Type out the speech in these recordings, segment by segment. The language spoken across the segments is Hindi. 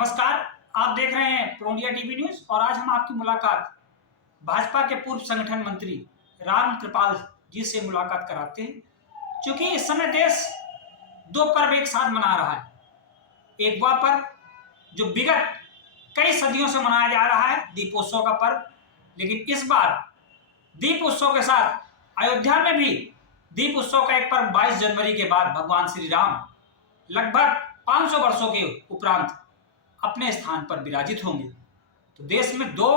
नमस्कार। आप देख रहे हैं प्रो इंडिया टीवी न्यूज और आज हम आपकी मुलाकात भाजपा के पूर्व संगठन मंत्री राम कृपाल जी से मुलाकात कराते हैं। क्योंकि इस समय देश दो पर्व एक साथ मना रहा है। एक वह पर्व जो विगत कई सदियों से मनाया जा रहा है, दीपोत्सव का पर्व, लेकिन इस बार दीप उत्सव के साथ अयोध्या में भी दीप उत्सव का एक पर्व 22 जनवरी के बाद भगवान श्री राम लगभग 500 वर्षों के उपरांत अपने स्थान पर विराजित होंगे। तो देश में दो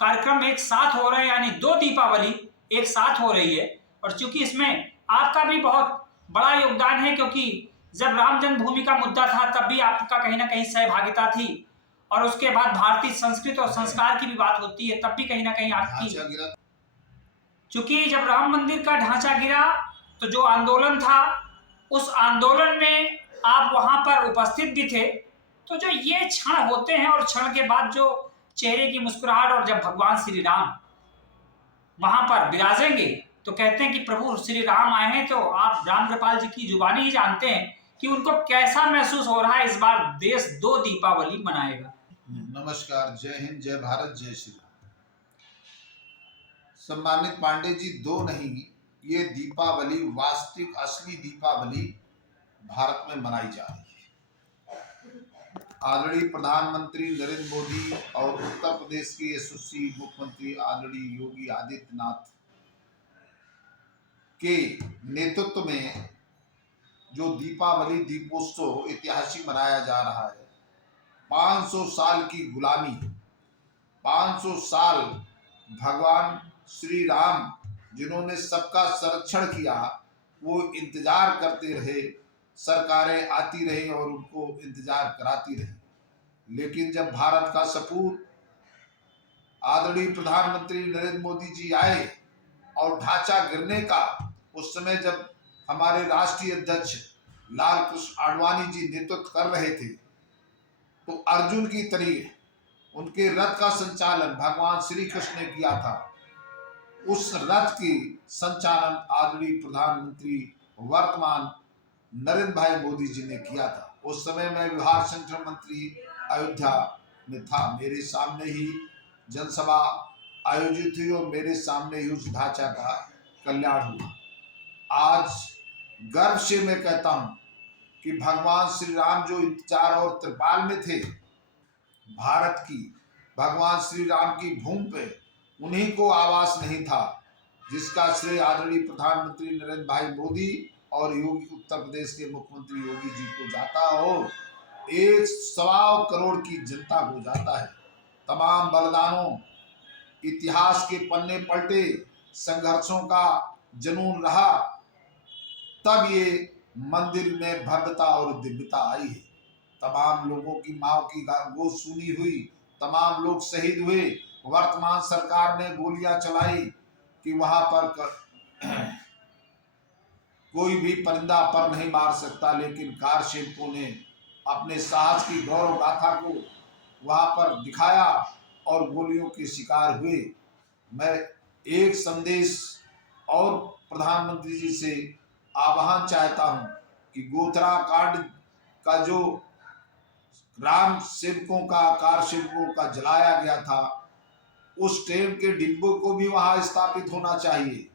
कार्यक्रम एक साथ हो रहे हैं, यानी दो दीपावली एक साथ हो रही है। और चूंकि इसमें आपका भी बहुत बड़ा योगदान है, क्योंकि जब राम जन्मभूमि का मुद्दा था तब भी आपका कहीं ना कहीं सहभागिता थी, और उसके बाद भारतीय संस्कृति और संस्कार की भी बात होती है तब भी कहीं ना कहीं आपकी, चूंकि जब राम मंदिर का ढांचा गिरा तो जो आंदोलन था उस आंदोलन में आप वहां पर उपस्थित भी थे। तो जो ये क्षण होते हैं और क्षण के बाद जो चेहरे की मुस्कुराहट, और जब भगवान श्री राम वहां पर विराजेंगे तो कहते हैं कि प्रभु श्री राम आए हैं। तो आप राम कृपाल जी की जुबानी ही जानते हैं कि उनको कैसा महसूस हो रहा है। इस बार देश दो दीपावली मनाएगा। नमस्कार, जय हिंद, जय भारत, जय श्री राम। सम्मानित पांडे जी, दो नहीं, ये दीपावली वास्तविक असली दीपावली भारत में मनाई जा रही है। आदरणीय प्रधानमंत्री नरेंद्र मोदी और उत्तर प्रदेश के यशस्वी मुख्यमंत्री आदरणीय योगी आदित्यनाथ के नेतृत्व में जो दीपावली दीपोत्सव ऐतिहासिक मनाया जा रहा है, 500 साल की गुलामी, 500 साल भगवान श्री राम जिन्होंने सबका संरक्षण किया, वो इंतजार करते रहे, सरकारें आती रही और उनको इंतजार कराती रही। लेकिन जब भारत का सपूत आदरणीय प्रधानमंत्री नरेंद्र मोदी जी आए और ढांचा गिरने का, उस समय जब हमारे राष्ट्रीय अध्यक्ष लाल कृष्ण आडवाणी जी नेतृत्व कर रहे थे, तो अर्जुन की तरह उनके रथ का संचालन भगवान श्री कृष्ण ने किया था। उस रथ की संचालन आदरणीय प्रधानमंत्री वर्तमान नरेंद्र भाई मोदी जी ने किया था। उस समय मैं विहार संगठन मंत्री अयोध्या में था। मेरे सामने ही जनसभा आयोजित हुई और मेरे सामने ही उस ढांचा का कल्याण हुआ। आज गर्व से मैं कहता हूं कि भगवान श्री राम जो इंतजार और त्रिपाल में थे भारत की, भगवान श्री राम की भूमि पे उन्हीं को आवास नहीं था, जिसका श्रेय आदरणीय प्रधानमंत्री नरेंद्र भाई मोदी और योगी उत्तर प्रदेश के मुख्यमंत्री योगी जी को जाता हो, 1.25 करोड़ की जनता को जाता है। तमाम बलिदानों, इतिहास के पन्ने पलटे, संघर्षों का जुनून रहा, तब ये मंदिर में भव्यता और दिव्यता आई है। तमाम लोगों की माओ की गोद सुनी हुई, तमाम लोग शहीद हुए। वर्तमान सरकार ने गोलियां चलाई कि वहां पर कोई भी परिंदा पर नहीं मार सकता, लेकिन कार शिल्पों ने अपने साहस की गौरव गाथा को वहां पर दिखाया और गोलियों के शिकार हुए। मैं एक संदेश और प्रधानमंत्री जी से आह्वान चाहता हूं कि गोथरा कांड का जो राम सेवकों का, कार शिल्पों का जलाया गया था, उस ट्रेन के डिब्बों को भी वहां स्थापित होना चाहिए,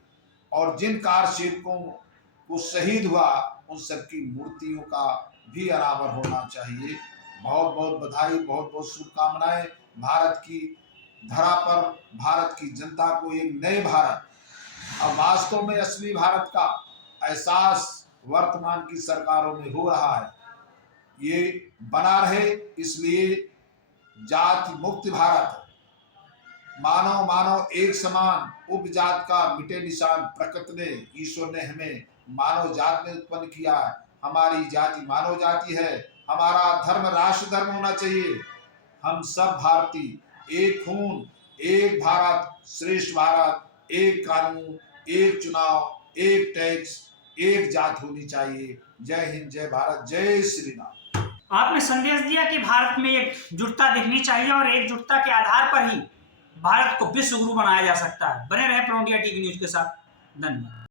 और जिन कार शिल्पों को शहीद हुआ उन सबकी मूर्तियों का भी अनावर होना चाहिए। बहुत बहुत बधाई, बहुत बहुत शुभकामनाएं। भारत की धरा पर भारत की जनता को एक नए भारत, अब वास्तव में असली भारत का एहसास वर्तमान की सरकारों में हो रहा है। ये बना रहे, इसलिए जाति मुक्त भारत, मानव मानव एक समान, उपजात का मिटे निशान। प्रकृति ने, ईश्वर ने हमें मानव जात में उत्पन्न किया है। हमारी जाति मानव जाति है। हमारा धर्म राष्ट्र धर्म होना चाहिए। हम सब भारतीय, एक खून, एक भारत, श्रेष्ठ भारत, एक कानून, एक चुनाव, एक टैक्स, एक जात होनी चाहिए। जय हिंद, जय भारत, जय श्री राम। आपने संदेश दिया कि भारत में एकजुटता दिखनी चाहिए और एकजुटता के आधार पर ही भारत को विश्व गुरु बनाया जा सकता है। बने रहे प्रो इंडिया टीवी न्यूज के साथ। धन्यवाद।